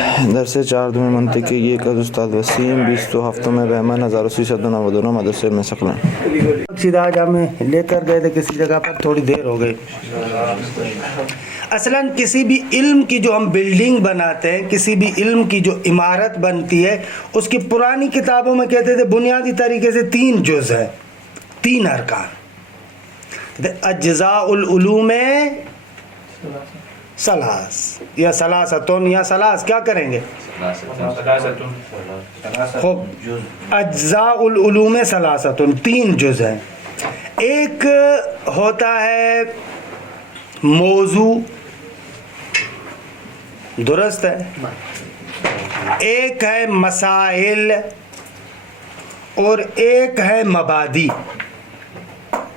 درس 4 منطقی یہ از استاد وسیم 20 ہفتوں میں بہمان 1392 مدرسے میں سکنا سیدھا آج ہمیں لے کر گئے تھے کسی جگہ پر، تھوڑی دیر ہو گئی۔ اصلاً کسی بھی علم کی جو ہم بلڈنگ بناتے ہیں، کسی بھی علم کی جو عمارت بنتی ہے، اس کی پرانی کتابوں میں کہتے تھے بنیادی طریقے سے 3 جز ہیں، 3 ارکان، اجزاء العلوم ثلاث یا ثلاثتن یا ثلاث، کیا کریں گے؟ اجزاء العلوم ثلاثتن، 3 جز ہیں۔ ایک ہوتا ہے موضوع، درست ہے، ایک ہے مسائل اور ایک ہے مبادی۔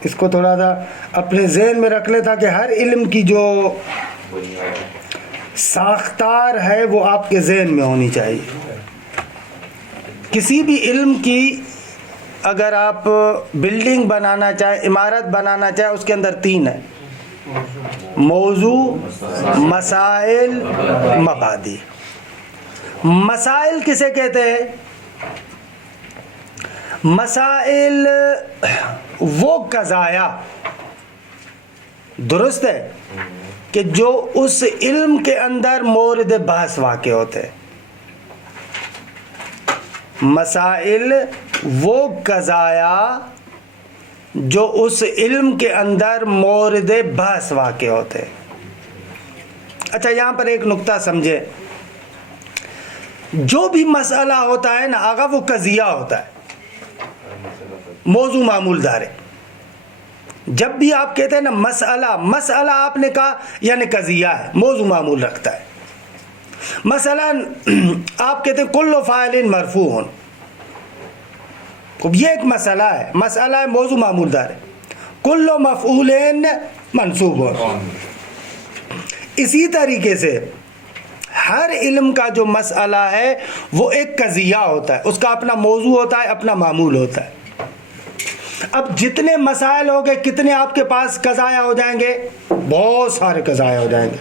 اس کو تھوڑا سا اپنے ذہن میں رکھ لے تاکہ ہر علم کی جو ساختار ہے وہ آپ کے ذہن میں ہونی چاہیے۔ کسی بھی علم کی اگر آپ بلڈنگ بنانا چاہیں، عمارت بنانا چاہیں، اس کے اندر 3 ہے، موضوع، مسائل، مبادی۔ مسائل کسے کہتے ہیں؟ مسائل وہ قضایا، درست ہے، کہ جو اس علم کے اندر مورد بحث واقع ہوتے ہیں۔ مسائل وہ قضایا جو اس علم کے اندر مورد بحث واقع ہوتے ہیں۔ اچھا، یہاں پر ایک نقطہ سمجھے، جو بھی مسئلہ ہوتا ہے نا آغا، وہ قضیہ ہوتا ہے، موضوع معمول دار ہے۔ جب بھی آپ کہتے ہیں نا مسئلہ آپ نے کہا یعنی قضیہ ہے، موضوع معمول رکھتا ہے۔ مثلا آپ کہتے ہیں کل فاعل مرفوع، یہ ایک مسئلہ ہے، موضوع معمول دار ہے۔ کل مفعول منصوب۔ اسی طریقے سے ہر علم کا جو مسئلہ ہے وہ ایک قضیہ ہوتا ہے، اس کا اپنا موضوع ہوتا ہے، اپنا معمول ہوتا ہے۔ اب جتنے مسائل ہو گئے، کتنے آپ کے پاس قضایا ہو جائیں گے؟ بہت سارے قضایا ہو جائیں گے۔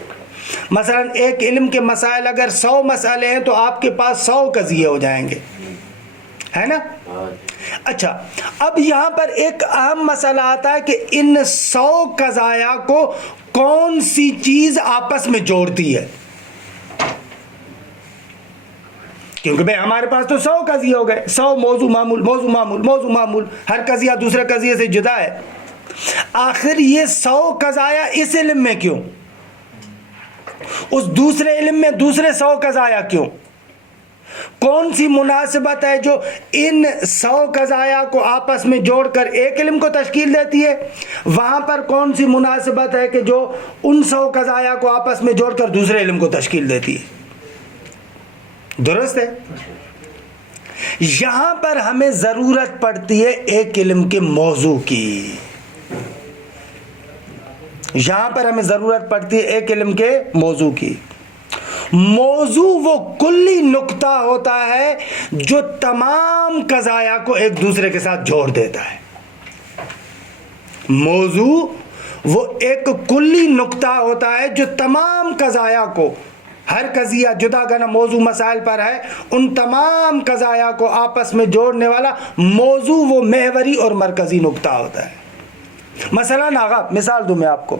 مثلا ایک علم کے مسائل اگر 100 مسئلے ہیں تو آپ کے پاس 100 قضیے ہو جائیں گے، ہے نا؟ اچھا، اب یہاں پر ایک اہم مسئلہ آتا ہے کہ ان 100 قضایا کو کون سی چیز آپس میں جوڑتی ہے؟ کیونکہ بھئی ہمارے پاس تو 100 قضیے ہو گئے، 100 موضوع معمول، ہر قضیہ دوسرے قضیے سے جدا ہے۔ آخر یہ 100 قضایا اس علم میں کیوں؟ اس دوسرے علم میں دوسرے 100 قضایا کیوں؟ کون سی مناسبت ہے جو ان 100 قضایا کو آپس میں جوڑ کر ایک علم کو تشکیل دیتی ہے؟ وہاں پر کون سی مناسبت ہے کہ جو ان 100 قضایا کو آپس میں جوڑ کر دوسرے علم کو تشکیل دیتی ہے؟ درست ہے۔ یہاں پر ہمیں ضرورت پڑتی ہے ایک علم کے موضوع کی، یہاں پر ہمیں ضرورت پڑتی ہے ایک علم کے موضوع کی۔ موضوع وہ کلی نقطہ ہوتا ہے جو تمام قضایا کو ایک دوسرے کے ساتھ جوڑ دیتا ہے۔ موضوع وہ ایک کلی نقطہ ہوتا ہے جو تمام قضایا کو، ہر قضیہ جدا گنا موضوع مسائل پر ہے، ان تمام قضایا کو آپس میں جوڑنے والا موضوع وہ محوری اور مرکزی نقطہ ہوتا ہے۔ مثلا آغا مثال دوں میں آپ کو،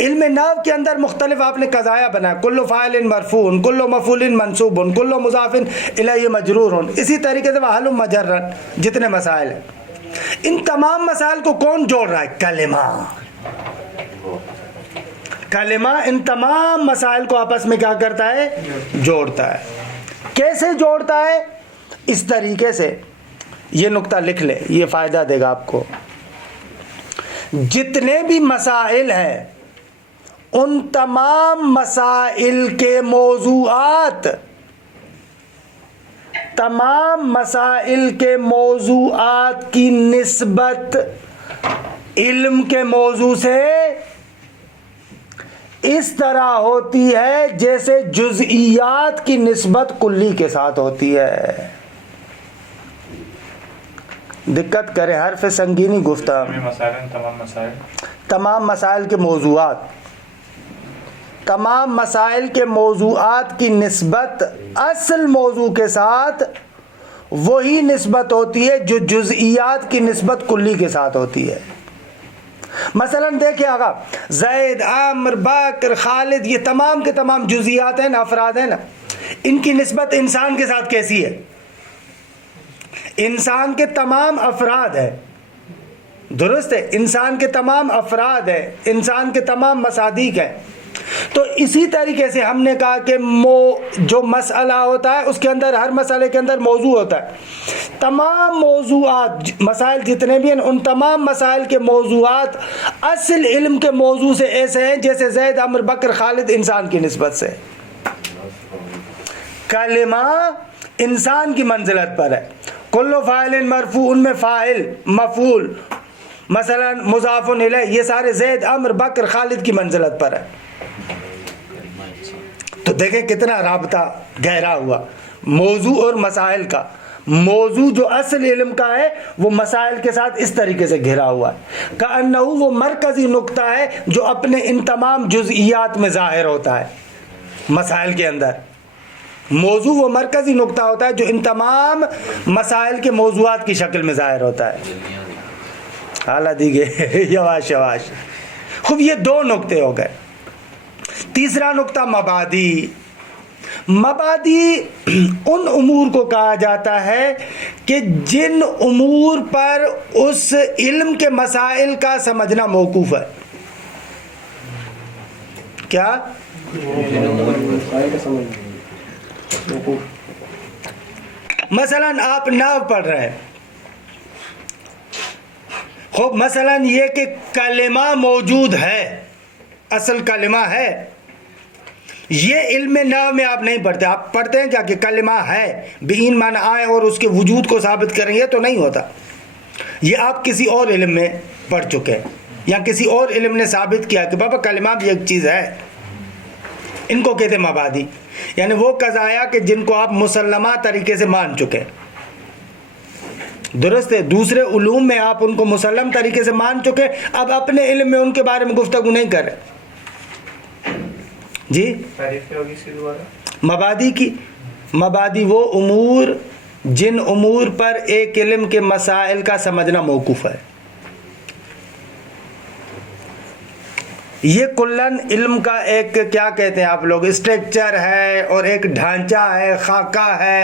علم نحو کے اندر مختلف آپ نے قضایا بنایا، کل فاعل مرفوع، کل مفعول منصوب، کل مضاف الیہ مجرور، اسی طریقے سے وحل مجرر، جتنے مسائل ہیں، ان تمام مسائل کو کون جوڑ رہا ہے؟ کلمہ ان تمام مسائل کو آپس میں کیا کرتا ہے؟ جوڑتا ہے۔ کیسے جوڑتا ہے؟ اس طریقے سے، یہ نقطہ لکھ لے، یہ فائدہ دے گا آپ کو۔ جتنے بھی مسائل ہیں ان تمام مسائل کے موضوعات، تمام مسائل کے موضوعات کی نسبت علم کے موضوع سے اس طرح ہوتی ہے جیسے جزئیات کی نسبت کلی کے ساتھ ہوتی ہے۔ دقت کرے حرف سنگینی گفتہ، تمام مسائل کے موضوعات تمام مسائل کے موضوعات کی نسبت اصل موضوع کے ساتھ وہی نسبت ہوتی ہے جو جزئیات کی نسبت کلی کے ساتھ ہوتی ہے. مثلا دیکھیں آقا، زید، عامر، بکر، خالد، یہ تمام کے تمام جزئیات ہیں نا، افراد ہیں نا، ان کی نسبت انسان کے ساتھ کیسی ہے؟ انسان کے تمام افراد ہیں، درست ہے، انسان کے تمام افراد ہیں، انسان کے تمام مصادیق ہیں. تو اسی طریقے سے ہم نے کہا کہ جو مسئلہ ہوتا ہے اس کے اندر، ہر مسئلے کے اندر موضوع ہوتا ہے. تمام موضوعات، مسائل جتنے بھی ہیں، ان تمام مسائل کے موضوعات اصل علم کے موضوع سے ایسے ہیں جیسے زید، عمر، بکر، خالد انسان کی نسبت سے. کلمہ انسان کی منزلت پر ہے. کل فاعل مرفوع، ان میں فاعل، مفعول، مثلا مضاف الیہ، یہ سارے زید، عمر، بکر، خالد کی منزلت پر ہے. تو دیکھیں کتنا رابطہ گہرا ہوا موضوع اور مسائل کا. موضوع جو اصل علم کا ہے وہ مسائل کے ساتھ اس طریقے سے گھرا ہوا ہے، کأنہ وہ مرکزی نقطہ ہے جو اپنے ان تمام جزئیات میں ظاہر ہوتا ہے. مسائل کے اندر موضوع وہ مرکزی نقطہ ہوتا ہے جو ان تمام مسائل کے موضوعات کی شکل میں ظاہر ہوتا ہے. حالہ دیگے یواش یواش. خوب، یہ دو نقطے ہو گئے. تیسرا نقطہ مبادی. مبادی ان امور کو کہا جاتا ہے کہ جن امور پر اس علم کے مسائل کا سمجھنا موقوف ہے. کیا؟ مثلا آپ نحو پڑھ رہے ہیں، خوب مثلا یہ کہ کلمہ موجود ہے، اصل کلمہ ہے، یہ علم نحو میں آپ نہیں پڑھتے. آپ پڑھتے ہیں کیا کہ کلمہ ہے، بین معنی آئے اور اس کے وجود کو ثابت کریں، یہ تو نہیں ہوتا. یہ آپ کسی اور علم میں پڑھ چکے ہیں یا کسی اور علم نے ثابت کیا کہ بابا کلمہ بھی ایک چیز ہے. ان کو کہتے ہیں مبادی، یعنی وہ قضایا کہ جن کو آپ مسلمہ طریقے سے مان چکے. درست ہے، دوسرے علوم میں آپ ان کو مسلم طریقے سے مان چکے، اب اپنے علم میں ان کے بارے میں گفتگو نہیں کر رہے. جی، مبادی کی، مبادی وہ امور جن امور پر ایک علم کے مسائل کا سمجھنا موقوف ہے. یہ کلن علم کا ایک کیا کہتے ہیں آپ لوگ، اسٹرکچر ہے اور ایک ڈھانچہ ہے، خاکہ ہے.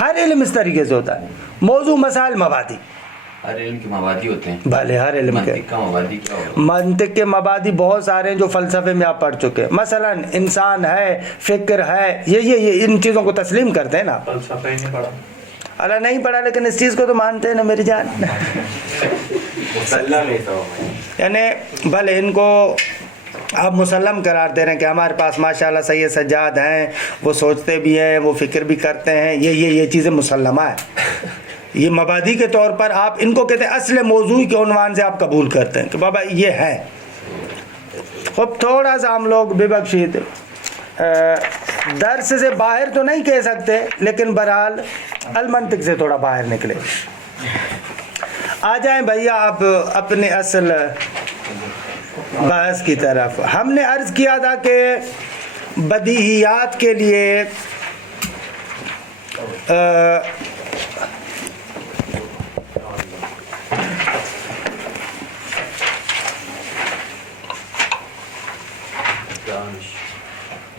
ہر علم اس طریقے سے ہوتا ہے. موضوع، مسائل، مبادی. ہر علم کے مبادی ہوتے ہیں. بھلے ہر علم کے. منطق کا مبادی کیا ہوگا؟ منطق کے مبادی بہت سارے ہیں جو فلسفے میں آپ پڑھ چکے. مثلا انسان ہے، فکر ہے، یہ ان چیزوں کو تسلیم کرتے ہیں نا. فلسفہ ہی نہیں پڑھا. اللہ نہیں پڑھا لیکن اس چیز کو تو مانتے ہیں نا میری جان. مسلم نہیں تھا، یعنی بھلے ان کو آپ مسلم قرار دے رہے ہیں کہ ہمارے پاس ماشاءاللہ سید سجاد ہیں، وہ سوچتے بھی ہیں، وہ فکر بھی کرتے ہیں، یہ چیزیں مسلمہ ہیں. یہ مبادی کے طور پر آپ ان کو کہتے ہیں، اصل موضوع کے عنوان سے آپ قبول کرتے ہیں کہ بابا یہ ہے. خب تھوڑا سا ہم لوگ بے بخشید درس سے باہر تو نہیں کہہ سکتے لیکن بہرحال المنطق سے تھوڑا باہر نکلے. آ جائیں بھیا آپ اپنے اصل بحث کی طرف. ہم نے عرض کیا تھا کہ بدیہیات کے لیے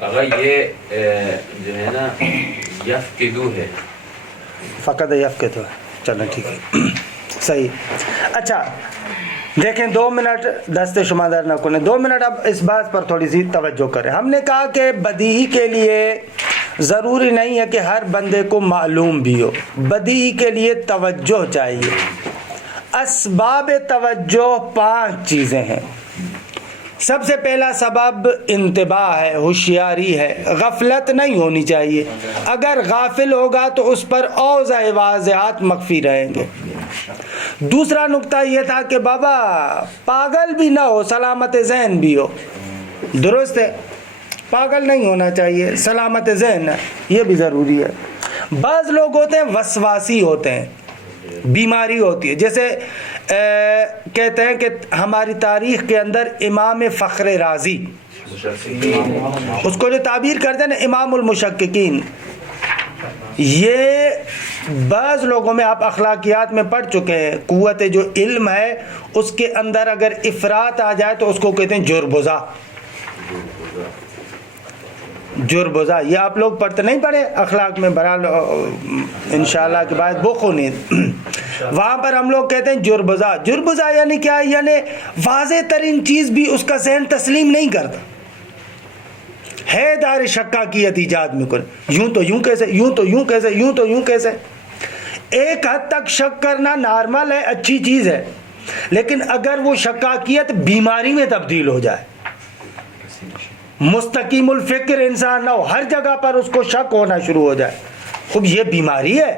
اگر یہ جو ہے نا یفقدو ہے، فقط یفقدو ہے. چلو ٹھیک ہے، صحیح. اچھا دیکھیں 2 منٹ دست شمادر نہ کنیں، 2 منٹ اب اس بات پر تھوڑی سی توجہ کریں. ہم نے کہا کہ بدیہی کے لیے ضروری نہیں ہے کہ ہر بندے کو معلوم بھی ہو. بدیہی کے لیے توجہ چاہیے. اسباب توجہ 5 چیزیں ہیں. سب سے پہلا سبب انتباہ ہے، ہوشیاری ہے. غفلت نہیں ہونی چاہیے. اگر غافل ہوگا تو اس پر اوضاع واضحات مخفی رہیں گے. دوسرا نقطہ یہ تھا کہ بابا پاگل بھی نہ ہو، سلامت ذہن بھی ہو. درست ہے، پاگل نہیں ہونا چاہیے، سلامت ذہن ہے، یہ بھی ضروری ہے. بعض لوگ ہوتے ہیں وسواسی ہوتے ہیں، بیماری ہوتی ہے. جیسے کہتے ہیں کہ ہماری تاریخ کے اندر امام فخر رازی اس کو جو تعبیر کرتے ہیں نا امام المشککین، یہ بعض لوگوں میں آپ اخلاقیات میں پڑھ چکے ہیں، قوت جو علم ہے اس کے اندر اگر افراط آ جائے تو اس کو کہتے ہیں جربزہ. جربزہ یہ آپ لوگ پڑھتے نہیں پڑھے اخلاق میں؟ برحال انشاءاللہ کے بعد بخو نہیں، وہاں پر ہم لوگ کہتے ہیں جربزہ. جربزہ یعنی کیا؟ یعنی واضح ترین چیز بھی اس کا ذہن تسلیم نہیں کرتا، ہے دار شکاکیت ایجاد میں کن، یوں تو یوں کیسے، یوں تو یوں کیسے، یوں تو یوں کیسے. ایک حد تک شک کرنا نارمل ہے، اچھی چیز ہے، لیکن اگر وہ شکاکیت بیماری میں تبدیل ہو جائے، مستقیم الفکر انسان نہ ہو، ہر جگہ پر اس کو شک ہونا شروع ہو جائے، خب یہ بیماری ہے.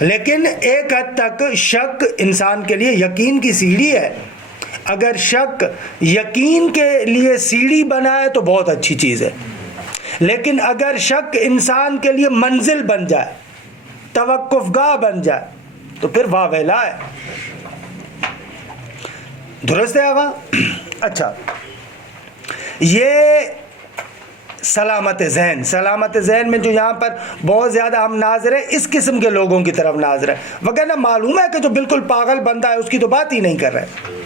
لیکن ایک حد تک شک انسان کے لیے یقین کی سیڑھی ہے. اگر شک یقین کے لیے سیڑھی بنا ہے تو بہت اچھی چیز ہے، لیکن اگر شک انسان کے لیے منزل بن جائے، توقف گاہ بن جائے، تو پھر واہ ویلا ہے. درست ہے آقا؟ اچھا، یہ سلامت ذہن. سلامت ذہن میں جو یہاں پر بہت زیادہ ہم ناظر ہیں اس قسم کے لوگوں کی طرف ناظر ہیں، وگرنہ معلوم ہے کہ جو بالکل پاگل بندہ ہے اس کی تو بات ہی نہیں کر رہے.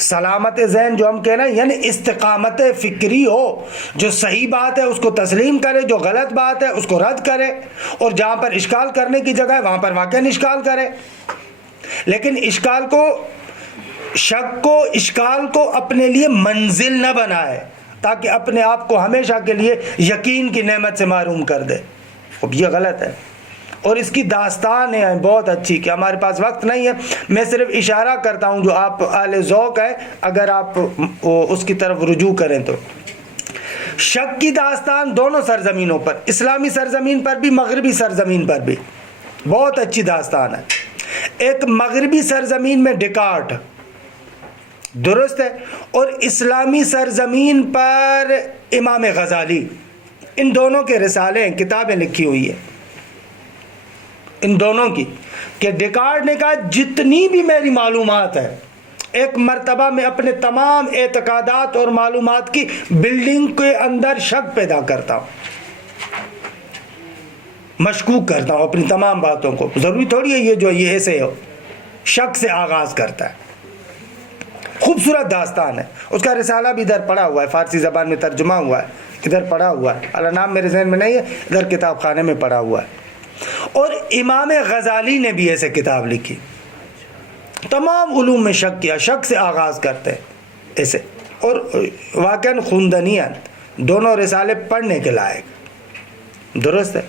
سلامت ذہن جو ہم کہہ رہے ہیں یعنی استقامت فکری ہو، جو صحیح بات ہے اس کو تسلیم کرے، جو غلط بات ہے اس کو رد کرے، اور جہاں پر اشکال کرنے کی جگہ ہے وہاں پر واقعاً اشکال کرے. لیکن اشکال کو، شک کو، اشکال کو اپنے لیے منزل نہ بنائے تاکہ اپنے آپ کو ہمیشہ کے لیے یقین کی نعمت سے محروم کر دے. اب یہ غلط ہے، اور اس کی داستان ہے بہت اچھی کہ ہمارے پاس وقت نہیں ہے، میں صرف اشارہ کرتا ہوں. جو آپ اہل ذوق ہے اگر آپ اس کی طرف رجوع کریں تو شک کی داستان دونوں سرزمینوں پر، اسلامی سرزمین پر بھی، مغربی سرزمین پر بھی بہت اچھی داستان ہے. ایک مغربی سرزمین میں ڈیکارٹ، درست ہے، اور اسلامی سرزمین پر امام غزالی. ان دونوں کے رسالے ہیں، کتابیں لکھی ہوئی ہیں ان دونوں کی، کہ ڈیکارٹ نے کہا جتنی بھی میری معلومات ہے ایک مرتبہ میں اپنے تمام اعتقادات اور معلومات کی بلڈنگ کے اندر شک پیدا کرتا ہوں، مشکوک کرتا ہوں اپنی تمام باتوں کو. ضروری تھوڑی ہے یہ جو یہ ایسے ہو، شک سے آغاز کرتا ہے. خوبصورت داستان ہے، اس کا رسالہ بھی ادھر پڑا ہوا ہے، فارسی زبان میں ترجمہ ہوا ہے، ادھر پڑا ہوا ہے، اللہ نام میرے ذہن میں نہیں ہے، ادھر کتاب خانے میں پڑا ہوا ہے. اور امام غزالی نے بھی ایسے کتاب لکھی، تمام علوم میں شک کیا، شک سے آغاز کرتے ہیں ایسے، اور واقعاً خوندنیت دونوں رسالے پڑھنے کے لائق. درست ہے.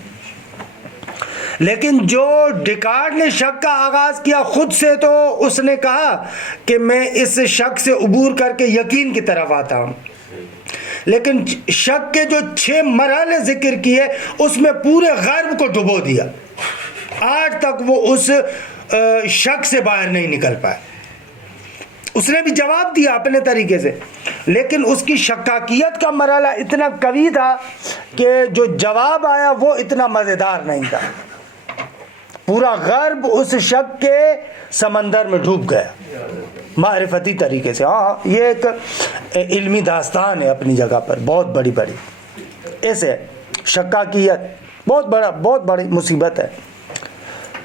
لیکن جو ڈیکارٹ نے شک کا آغاز کیا خود سے، تو اس نے کہا کہ میں اس شک سے عبور کر کے یقین کی طرف آتا ہوں. لیکن شک کے جو 6 مرحلے ذکر کیے اس میں پورے غرب کو ڈبو دیا، آج تک وہ اس شک سے باہر نہیں نکل پائے. اس نے بھی جواب دیا اپنے طریقے سے، لیکن اس کی شکاکیت کا مرحلہ اتنا قوی تھا کہ جو جواب آیا وہ اتنا مزیدار نہیں تھا. پورا غرب اس شک کے سمندر میں ڈوب گیا معرفتی طریقے سے. ہاں یہ ایک علمی داستان ہے اپنی جگہ پر، بہت بڑی بڑی ایسے شکاکیت بہت بڑی مصیبت ہے.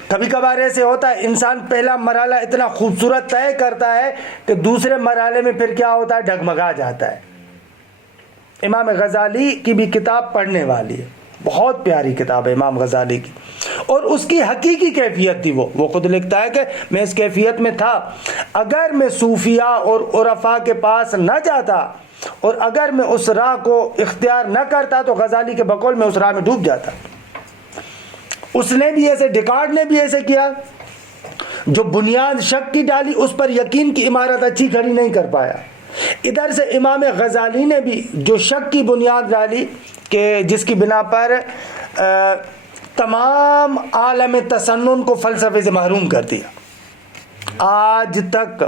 کبھی کبھار ایسے ہوتا ہے انسان پہلا مرحلہ اتنا خوبصورت طے کرتا ہے کہ دوسرے مرحلے میں پھر کیا ہوتا ہے، ڈگمگا جاتا ہے. امام غزالی کی بھی کتاب پڑھنے والی ہے، بہت پیاری کتاب ہے امام غزالی کی، اور اس کی حقیقی کیفیت تھی. وہ خود لکھتا ہے کہ میں اس کیفیت میں تھا، اگر میں صوفیاء اور عرفاء کے پاس نہ جاتا اور اگر میں اس راہ کو اختیار نہ کرتا تو غزالی کے بقول میں اس راہ میں ڈوب جاتا. اس نے بھی ایسے، ڈیکارٹ نے بھی ایسے کیا، جو بنیاد شک کی ڈالی اس پر یقین کی عمارت اچھی کھڑی نہیں کر پایا. ادھر سے امام غزالی نے بھی جو شک کی بنیاد ڈالی کہ جس کی بنا پر تمام عالم تسنن کو فلسفے سے محروم کر دیا. آج تک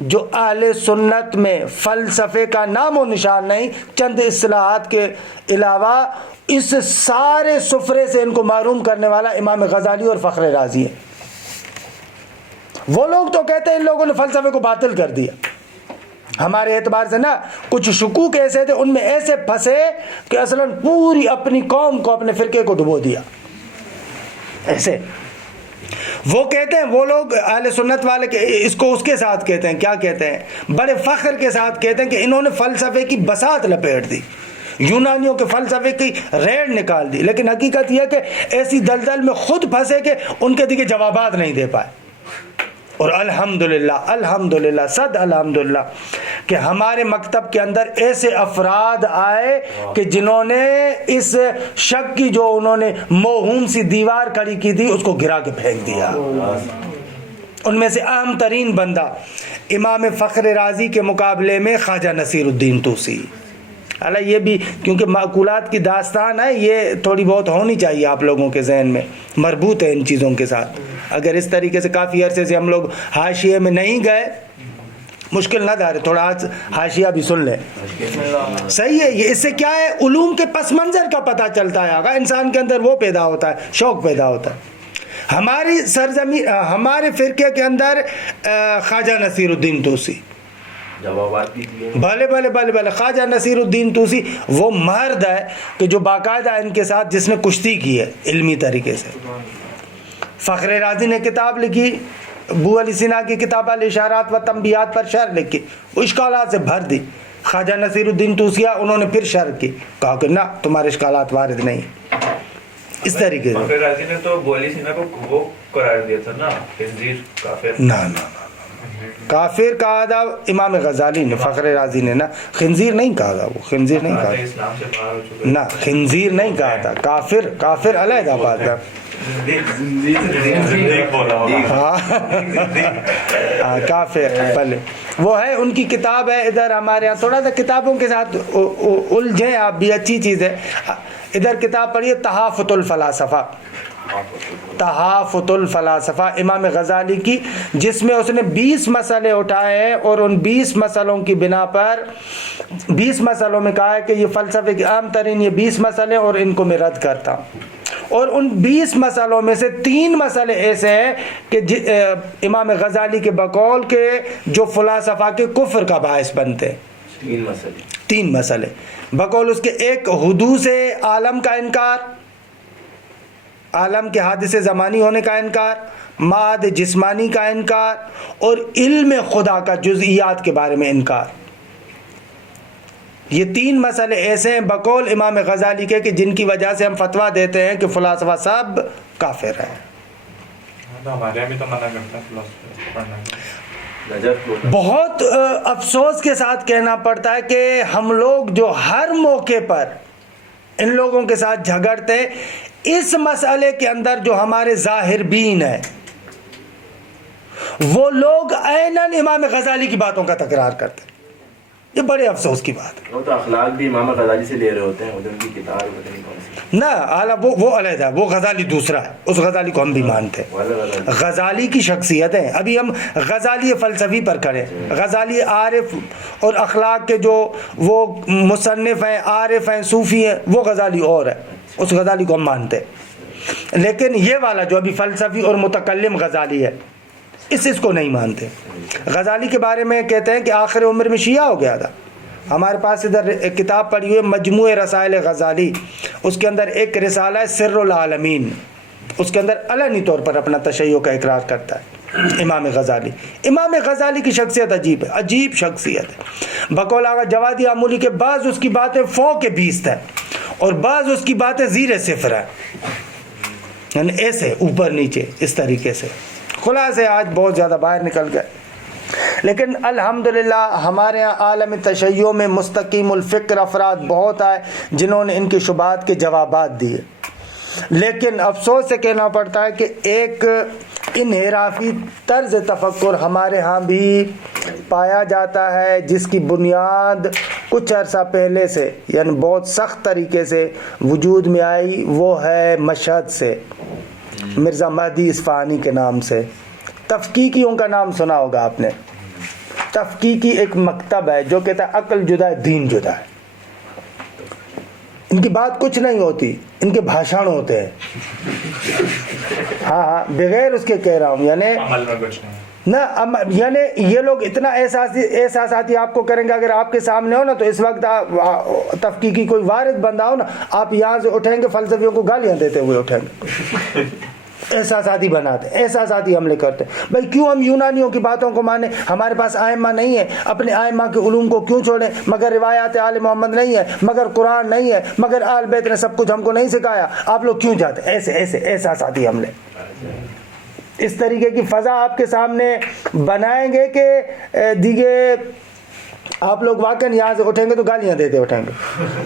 جو اہل سنت میں فلسفے کا نام و نشان نہیں، چند اصطلاحات کے علاوہ اس سارے سفرے سے ان کو محروم کرنے والا امام غزالی اور فخر رازی ہے. وہ لوگ تو کہتے ہیں ان لوگوں نے فلسفے کو باطل کر دیا، ہمارے اعتبار سے نا کچھ شکوک ایسے تھے، ان میں ایسے پھنسے کہ اصلاً پوری اپنی قوم کو، اپنے فرقے کو ڈبو دیا. ایسے وہ کہتے ہیں، وہ لوگ اہل سنت والے اس کو اس کے ساتھ کہتے ہیں، کیا کہتے ہیں، بڑے فخر کے ساتھ کہتے ہیں کہ انہوں نے فلسفے کی بساط لپیٹ دی، یونانیوں کے فلسفے کی ریڑھ نکال دی. لیکن حقیقت یہ کہ ایسی دلدل میں خود پھنسے کہ ان کے دیکھے جوابات نہیں دے پائے. اور الحمدللہ صد الحمدللہ کہ ہمارے مکتب کے اندر ایسے افراد آئے کہ جنہوں نے اس شک کی جو انہوں نے موہوم سی دیوار کھڑی کی تھی اس کو گرا کے پھینک دیا. ان میں سے اہم ترین بندہ امام فخر رازی کے مقابلے میں خواجہ نصیر الدین طوسی. اللہ یہ بھی کیونکہ معقولات کی داستان ہے، یہ تھوڑی بہت ہونی چاہیے آپ لوگوں کے ذہن میں، مربوط ہے ان چیزوں کے ساتھ. اگر اس طریقے سے کافی عرصے سے ہم لوگ حاشیے میں نہیں گئے، مشکل نہ دار، تھوڑا حاشیہ بھی سن لیں. صحیح ہے. یہ اس سے کیا ہے، علوم کے پس منظر کا پتہ چلتا ہے. آگا انسان کے اندر وہ پیدا ہوتا ہے، شوق پیدا ہوتا ہے. ہماری سرزمین، ہمارے فرقے کے اندر خواجہ نصیر الدین طوسی، بھلے خواجہ نصیر الدین طوسی وہ مرد ہے کہ جو باقاعدہ ان کے ساتھ جس نے کشتی کی ہے علمی طریقے سے. فخر رازی نے کتاب لکھی، ابو علی سینا کی کتاب الاشارات و تنبیہات پر شرح لکھی، وہ اشکالات سے بھر دی. خواجہ نصیر الدین طوسیہ انہوں نے پھر شرح کی، کہا کہ نہ تمہارے اشکالات وارد نہیں. اس طریقے سے فخر رازی نے تو ابو علی سینا کو وہ قرار دیا تھا نا خنزیر، کافر. نہ کافر کہا تھا امام غزالی نے، فخر رازی نے نا خنزیر نہیں کہا تھا. وہ خنزیر نہیں کہا اسلام سے باہر ہو چکا. نہ خنزیر نہیں کہا تھا. کافر علیحدہ بات ہے. ہاں کافر پہلے وہ ہے، ان کی کتاب ہے. ادھر ہمارے یہاں تھوڑا سا کتابوں کے ساتھ الجھیں آپ بھی، اچھی چیز ہے. ادھر کتاب پڑھیے تحافت الفلاسفہ، تحافت الفلاسفہ امام غزالی کی، جس میں اس نے 20 مسئلے اٹھائے ہیں اور ان 20 مسئلوں کی بنا پر 20 مسئلوں میں کہا ہے کہ یہ فلسفے کے عام ترین یہ 20 مسئلے اور ان کو میں رد کرتا ہوں. اور ان 20 مسئلوں میں سے 3 مسئلے ایسے ہیں کہ امام غزالی کے بقول کے جو فلاسفہ کے کفر کا باعث بنتے ہیں. 3 مسئلے بقول اس کے: ایک حدوث عالم کا انکار، عالم کے حادثے زمانی ہونے کا انکار، معاد جسمانی کا انکار، اور علم خدا کا جزئیات کے بارے میں انکار. یہ 3 مسئلے ایسے ہیں بقول امام غزالی کے کہ جن کی وجہ سے ہم فتویٰ دیتے ہیں کہ فلاسفہ سب کافر ہیں. ہمارے یہاں بھی تو منع کرتا ہے فلسفہ پڑھنا. بہت افسوس کے ساتھ کہنا پڑتا ہے کہ ہم لوگ جو ہر موقع پر ان لوگوں کے ساتھ جھگڑتے ہیں، اس مسئلے کے اندر جو ہمارے ظاہر بین ہیں وہ لوگ عیناً امام غزالی کی باتوں کا تکرار کرتے ہیں. یہ بڑے افسوس کی بات ہے. وہ تو اخلاق بھی امام غزالی سے لے رہے ہوتے ہیں، ان کی کتاب پتہ نہیں کون سی. نہ اعلیٰ وہ علیحدہ، وہ غزالی دوسرا ہے، اس غزالی کو ہم بھی مانتے ہیں. غزالی کی شخصیت ہے. ابھی ہم غزالی فلسفی پر کریں، غزالی عارف اور اخلاق کے جو وہ مصنف ہیں، عارف ہیں، صوفی ہیں، وہ غزالی اور ہے، اس غزالی کو ہم مانتے ہیں. لیکن یہ والا جو ابھی فلسفی اور متکلم غزالی ہے، اس کو نہیں مانتے. غزالی کے بارے میں کہتے ہیں کہ آخر عمر میں شیعہ ہو گیا تھا. ہمارے پاس ادھر ایک کتاب پڑھی ہوئی ہے مجموع رسائل غزالی، اس کے اندر ایک رسالہ ہے سر العالمین، اس کے اندر علنی طور پر اپنا تشیع کا اقرار کرتا ہے امام غزالی. امام غزالی کی شخصیت عجیب ہے، عجیب شخصیت ہے. بقول آغا جوادی آمولی کے بعض اس کی باتیں فوق 20 ہیں اور بعض اس کی باتیں زیر صفر ہیں، یعنی ایسے اوپر نیچے اس طریقے سے. خلاصے آج بہت زیادہ باہر نکل گئے، لیکن الحمدللہ ہمارے یہاں عالم تشیع میں مستقیم الفکر افراد بہت آئے جنہوں نے ان کی شبہات کے جوابات دیے. لیکن افسوس سے کہنا پڑتا ہے کہ ایک انحرافی طرز تفکر ہمارے ہاں بھی پایا جاتا ہے، جس کی بنیاد کچھ عرصہ پہلے سے یعنی بہت سخت طریقے سے وجود میں آئی. وہ ہے مشہد سے، مرزا مہدی اصفہانی کے نام سے. تفکیکیوں کا نام سنا ہوگا آپ نے. تفکیکی ایک مکتب ہے جو کہتا ہے عقل جدا ہے، دین جدا ہے. ان کی بات کچھ نہیں ہوتی، ان کے بھاشن ہوتے ہیں. ہاں بغیر اس کے کہہ رہا ہوں، یعنی عمل میں کچھ نہیں. نہ یعنی یہ لوگ اتنا احساساتی آپ کو کریں گے. اگر آپ کے سامنے ہو نا تو اس وقت تفقیقی کوئی وارد بندہ ہو نا, آپ یہاں سے اٹھیں گے فلسفیوں کو گالیاں دیتے ہوئے اٹھیں گے. احساساتی بناتے ہیں, احساساتی حملے کرتے ہیں. بھائی کیوں ہم یونانیوں کی باتوں کو مانیں؟ ہمارے پاس ائمہ نہیں ہے, اپنے ائمہ کے علوم کو کیوں چھوڑیں؟ مگر روایات آل محمد نہیں ہے, مگر قرآن نہیں ہے, مگر آل بیت نے سب کچھ ہم کو نہیں سکھایا, آپ لوگ کیوں جاتے؟ ایسے احساساتی حملے. اس طریقے کی فضا آپ کے سامنے بنائیں گے کہ دیگے آپ لوگ واقعی یہاں سے اٹھیں گے تو گالیاں دیتے اٹھیں گے,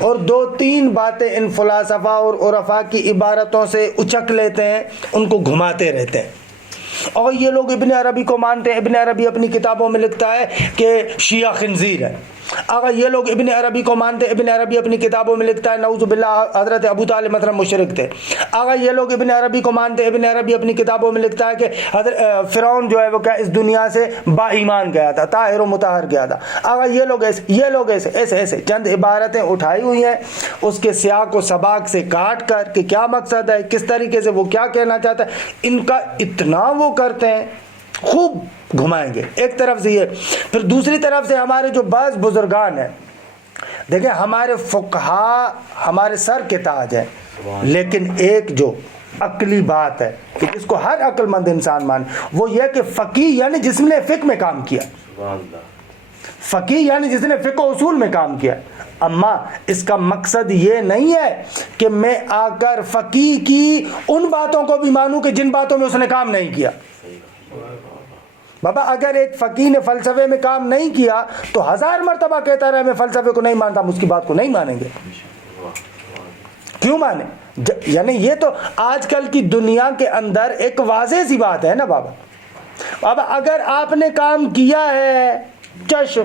اور 2-3 باتیں ان فلاسفہ اور عرفا کی عبارتوں سے اچک لیتے ہیں, ان کو گھماتے رہتے ہیں. اور یہ لوگ ابن عربی کو مانتے ہیں. ابن عربی اپنی کتابوں میں لکھتا ہے کہ شیعہ خنزیر ہے. اگر یہ لوگ ابن عربی کو مانتے ہیں, ابن عربی اپنی کتابوں میں لکھتا ہے نعوذ باللہ حضرت ابو طالب مثلا مشرک تھے. اگر یہ لوگ ابن عربی کو مانتے ہیں, ابن عربی اپنی کتابوں میں لکھتا ہے کہ حضرت فرعون جو ہے وہ کیا اس دنیا سے با ایمان گیا تھا, طاہر و مطہر گیا تھا. اگر یہ لوگ ایسے چند عبارتیں اٹھائی ہوئی ہیں اس کے سیاق و سباق سے کاٹ کر کہ کیا مقصد ہے, کس طریقے سے وہ کیا کہنا چاہتا ہے, ان کا اتنا وہ کرتے ہیں, خوب گھمائیں گے. ایک طرف سے یہ, پھر دوسری طرف سے ہمارے جو بعض بزرگان ہیں, دیکھیں ہمارے فقہا ہمارے سر کے تاج ہیں, لیکن ایک جو عقلی بات ہے کہ جس کو ہر عقل مند انسان مانے, وہ یہ کہ فقیہ یعنی جس نے فقہ میں کام کیا, فقیہ یعنی جس نے فقہ و اصول میں کام کیا. اما اس کا مقصد یہ نہیں ہے کہ میں آ کر فقیہ کی ان باتوں کو بھی مانوں کہ جن باتوں میں اس نے کام نہیں کیا. بابا اگر ایک فقیہ نے فلسفے میں کام نہیں کیا تو 1000 مرتبہ کہتا رہے میں فلسفے کو نہیں مانتا, ہم اس کی بات کو نہیں مانیں گے. کیوں مانیں؟ یعنی یہ تو آج کل کی دنیا کے اندر ایک واضح سی بات ہے نا بابا اگر آپ نے کام کیا ہے چش,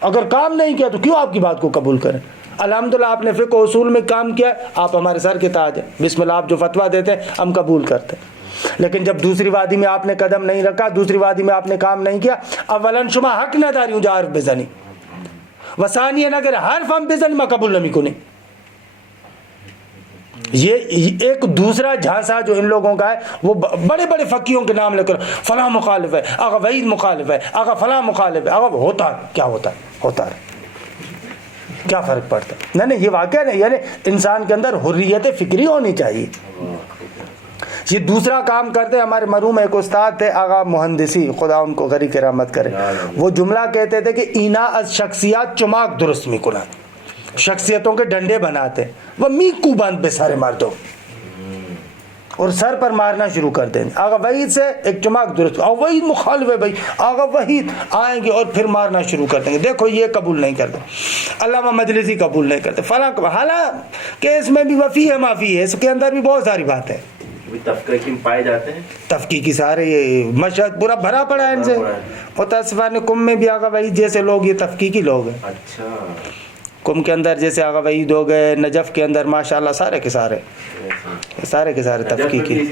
اگر کام نہیں کیا تو کیوں آپ کی بات کو قبول کریں؟ الحمدللہ آپ نے فقہ و اصول میں کام کیا, آپ ہمارے سر کے تاج ہیں, بسم اللہ, آپ جو فتویٰ دیتے ہیں ہم قبول کرتے ہیں. لیکن جب دوسری وادی میں آپ نے قدم نہیں رکھا, دوسری وادی میں آپ نے کام نہیں کیا, اولاً شما حق نہ داری ہوں جا حرف بزنی, وثانیاً اگر حرف ہم بزنی ما قبول نمی کنی. یہ ایک دوسرا جھانسا جو ان لوگوں کا ہے, وہ بڑے بڑے فقیوں کے نام لے کر فلاں مخالف ہے, آقا وحید مخالف ہے, آقا فلاں مخالف ہے. آقا ہوتا ہے کیا ہوتا ہے کیا فرق پڑتا ہے؟ نہیں یہ واقعہ نہیں, یعنی انسان کے اندر حریت فکری ہونی چاہیے. یہ دوسرا کام کرتے. ہمارے مرحوم ایک استاد تھے آغا مہندسی, خدا ان کو غریق رحمت کرے, وہ جملہ کہتے تھے کہ اینا از شخصیات چماک درست می کنن, شخصیتوں کے ڈنڈے بناتے, وہ میکو بند پہ سارے مار دو اور سر پر مارنا شروع کر دیں. آغا وحید سے ایک چماک درست, آغا وحید مخالف ہے بھائی, آغا وحید آئیں گے اور پھر مارنا شروع کر دیں گے, دیکھو یہ قبول نہیں کرتے, علامہ مجلسی قبول نہیں کرتے, فلاں. حالانکہ اس میں بھی وفی ہے معافی ہے, اس کے اندر بھی بہت ساری باتیں تفقیقی پائے جاتے ہیں, تفقیقی سارے یہ مشہد پورا بھرا پڑا ہے ان سے. متاسفانہ کم میں بھی آغا وحید جیسے لوگ یہ تفقیقی لوگ ہیں. اچھا کم کے اندر جیسے آغا وحید ہو گئے, نجف کے اندر ماشاءاللہ سارے کے سارے تفقیقی,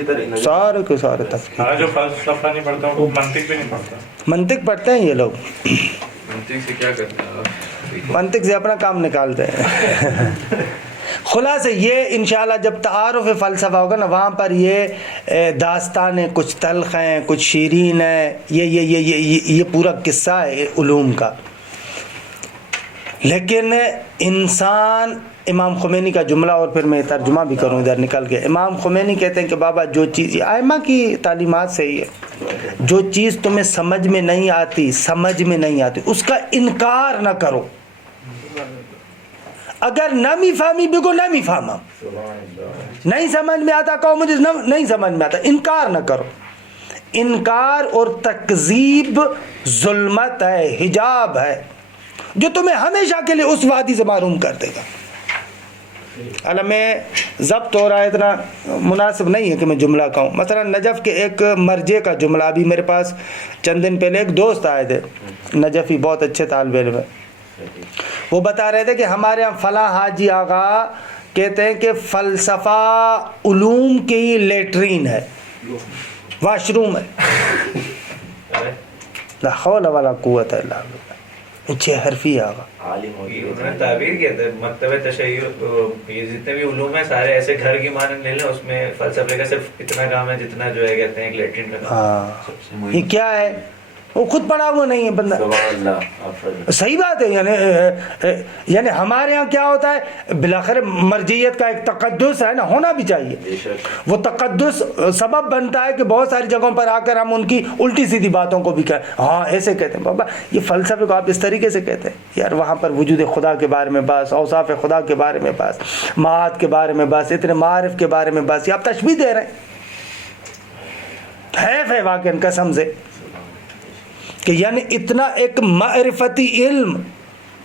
سارے کے سارے تفقیقی. جو فلسفہ نہیں پڑھتا وہ منطق بھی نہیں پڑھتا. منطق پڑھتے ہیں یہ لوگ, منطق سے کیا کرتے ہیں؟ منطق سے اپنا کام نکالتے ہیں. خلاصہ یہ انشاءاللہ جب تعارف فلسفہ ہوگا نا, وہاں پر یہ داستانیں کچھ تلخ ہیں کچھ شیرین ہیں, یہ پورا قصہ ہے علوم کا. لیکن انسان, امام خمینی کا جملہ, اور پھر میں ترجمہ بھی کروں ادھر نکل کے. امام خمینی کہتے ہیں کہ بابا جو چیز, ائمہ کی تعلیمات سے ہی ہے, جو چیز تمہیں سمجھ میں نہیں آتی اس کا انکار نہ کرو. اگر نمی فہمی بگو نمی فہما, نہیں سمجھ میں آتا کہو مجھے نہیں سمجھ میں آتا, انکار نہ کرو. انکار اور تکذیب ظلمت ہے, حجاب ہے, جو تمہیں ہمیشہ کے لیے اس وادی سے محروم کر دے گا. اللہ میں ضبط ہو رہا ہے, اتنا مناسب نہیں ہے کہ میں جملہ کہوں. مثلا نجف کے ایک مرجع کا جملہ, ابھی میرے پاس چند دن پہلے ایک دوست آئے تھے نجفی, بہت اچھے طالب علم ہے, وہ بتا رہے تھے کہ ہمارے یہاں فلاں حاجی آغا کہتے ہیں کہ فلسفہ علوم کی لیٹرین ہے, واش روم ہے. لا حول ولا قوت الا باللہ, اچھے حرفی آغا انہوں نے تعبیر کیا تھا مکتب تشیع, یہ جتنے بھی علوم ہیں سارے ایسے گھر کی مانند لے لیں, اس میں فلسفے کا صرف اتنا کام ہے جتنا جو ہے کہتے ہیں ایک لیٹرین کا. ہاں, یہ کیا ہے وہ خود پڑھا ہوا نہیں ہے بندہ. سبحان اللہ. آپ فرمائیں. صحیح بات ہے. یعنی ہمارے ہاں کیا ہوتا ہے, بلاخر مرجعیت کا ایک تقدس ہے نا, ہونا بھی چاہیے. بے شک. وہ تقدس سبب بنتا ہے کہ بہت ساری جگہوں پر آ کر ہم ان کی الٹی سیدھی باتوں کو بھی کہیں, ہاں ایسے کہتے ہیں. بابا یہ فلسفے کو آپ اس طریقے سے کہتے ہیں یار, وہاں پر وجود خدا کے بارے میں بس, اوصاف خدا کے بارے میں بس, معاد کے بارے میں بس, اتنے معارف کے بارے میں بس, یہ آپ تشبیہ دے رہے ہیں. حیف ہے واقعاً قسم سے کہ یعنی اتنا ایک معرفتی علم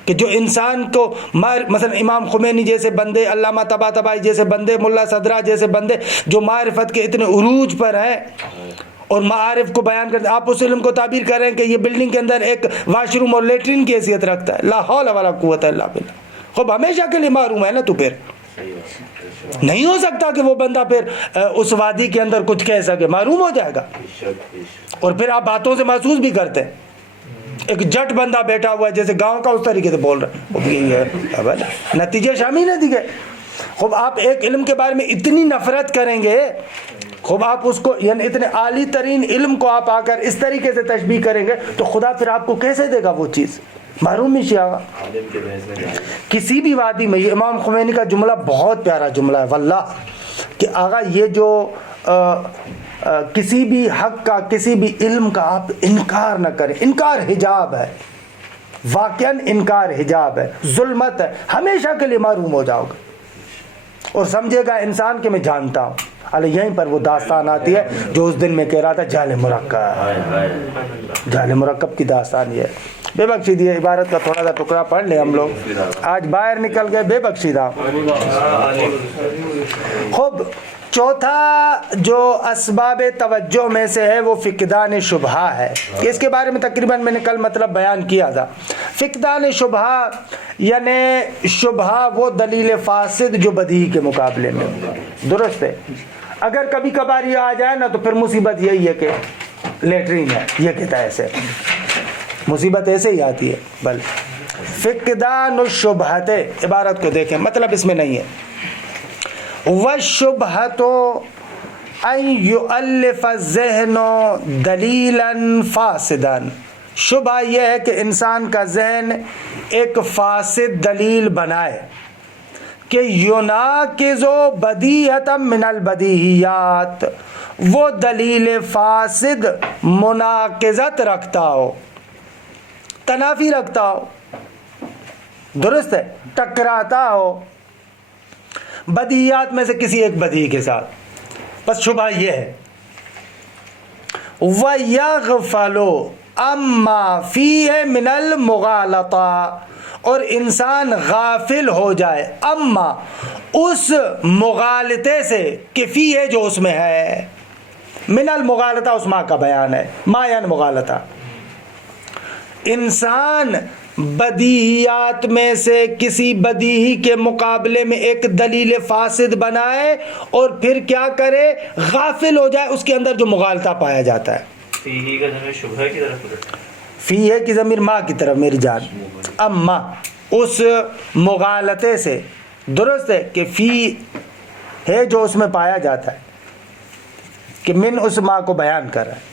کہ جو انسان کو مثلا امام خمینی جیسے بندے, علامہ طباطبائی جیسے بندے, ملا صدرہ جیسے بندے جو معرفت کے اتنے عروج پر ہیں اور معارف کو بیان کرتے ہیں, آپ اس علم کو تعبیر کر رہے ہیں کہ یہ بلڈنگ کے اندر ایک واش روم اور لیٹرین کی حیثیت رکھتا ہے. لا حول ولا قوت الا باللہ. خوب ہمیشہ کے لیے معروم ہے نا تو پھر نہیں ہو سکتا کہ وہ بندہ پھر اس وادی کے اندر کچھ کہہ سکے, معروم ہو جائے گا. اور پھر آپ باتوں سے محسوس بھی کرتے ہیں ایک جٹ بندہ بیٹھا ہوا ہے جیسے گاؤں کا, اس طریقے سے بول رہا ہے, وہ بھی یہی ہے, نتیجے شامی نتیجے. خوب آپ ایک علم کے بارے میں اتنی نفرت کریں گے, خوب آپ اس کو یعنی اتنے عالی ترین علم کو آپ آ کر اس طریقے سے تشبیہ کریں گے تو خدا پھر آپ کو کیسے دے گا وہ چیز, معروم ہی آگا. کسی بھی وادی میں, یہ امام خمینی کا جملہ بہت پیارا جملہ ہے واللہ, کہ آغا یہ جو کسی بھی حق کا, کسی بھی علم کا آپ انکار نہ کریں. انکار حجاب ہے, واقعاً انکار حجاب ہے, ظلمت ہے, ہمیشہ کے لیے معروم ہو جاؤ گے اور سمجھے گا انسان کہ میں جانتا ہوں. یہیں پر وہ داستان آتی ہے جو اس دن میں کہہ رہا تھا, جال مرکب. جال مرکب کی داستان یہ ہے. بے بخشی دی عبارت کا تھوڑا سا ٹکڑا پڑھ لیں ہم لوگ, آج باہر نکل گئے بے بخشی دا. خوب چوتھا جو اسباب توجہ میں سے ہے وہ فقدان شبہہ ہے. اس کے بارے میں تقریباً میں نے کل مطلب بیان کیا تھا. فقدان شبہہ یعنی شبہہ وہ دلیل فاسد جو بدیہی کے مقابلے میں, درست ہے. اگر کبھی کبھار یہ آ جائے نا تو پھر مصیبت یہی ہے کہ لیٹرین ہے, یہ کہتا ہے ایسے, مصیبت ایسے ہی آتی ہے. بل فقدان الشبہۃ, عبارت کو دیکھیں, مطلب اس میں نہیں ہے. وَالشُّبْهَةُ أَن يُؤَلِّفَ الذِّهْنُ دَلِيلًا فَاسِدًا. شبہ یہ ہے کہ انسان کا ذہن ایک فاسد دلیل بنائے کہ يُنَاقِضُ بَدِيهَةً مِنَ الْبَدِيهِيَّاتِ, وہ دلیل فاسد مناقضت رکھتا ہو, تنافی رکھتا ہو, درست ہے, ٹکراتا ہو بدیہیات میں سے کسی ایک بدیہی کے ساتھ. بس شبہ یہ ہے. وَيَغْفَلُ أَمَّا فِيهِ مِنَ الْمُغَالَطَةِ, اور انسان غافل ہو جائے اما اس مغالطے سے کہ فیہ جو اس میں ہے. من المغالطہ اس ماں کا بیان ہے, ما یعنی مغالطہ. انسان بدیہیات میں سے کسی بدیہی کے مقابلے میں ایک دلیل فاسد بنائے اور پھر کیا کرے, غافل ہو جائے اس کے اندر جو مغالطہ پایا جاتا ہے. فیہ کا ضمیر شبہ کی طرف ہے, فیہ کی ضمیر ماں کی طرف میری جان, اما اس مغالطے سے, درست ہے کہ فی ہے جو اس میں پایا جاتا ہے, کہ من اس ماں کو بیان کر رہا ہے.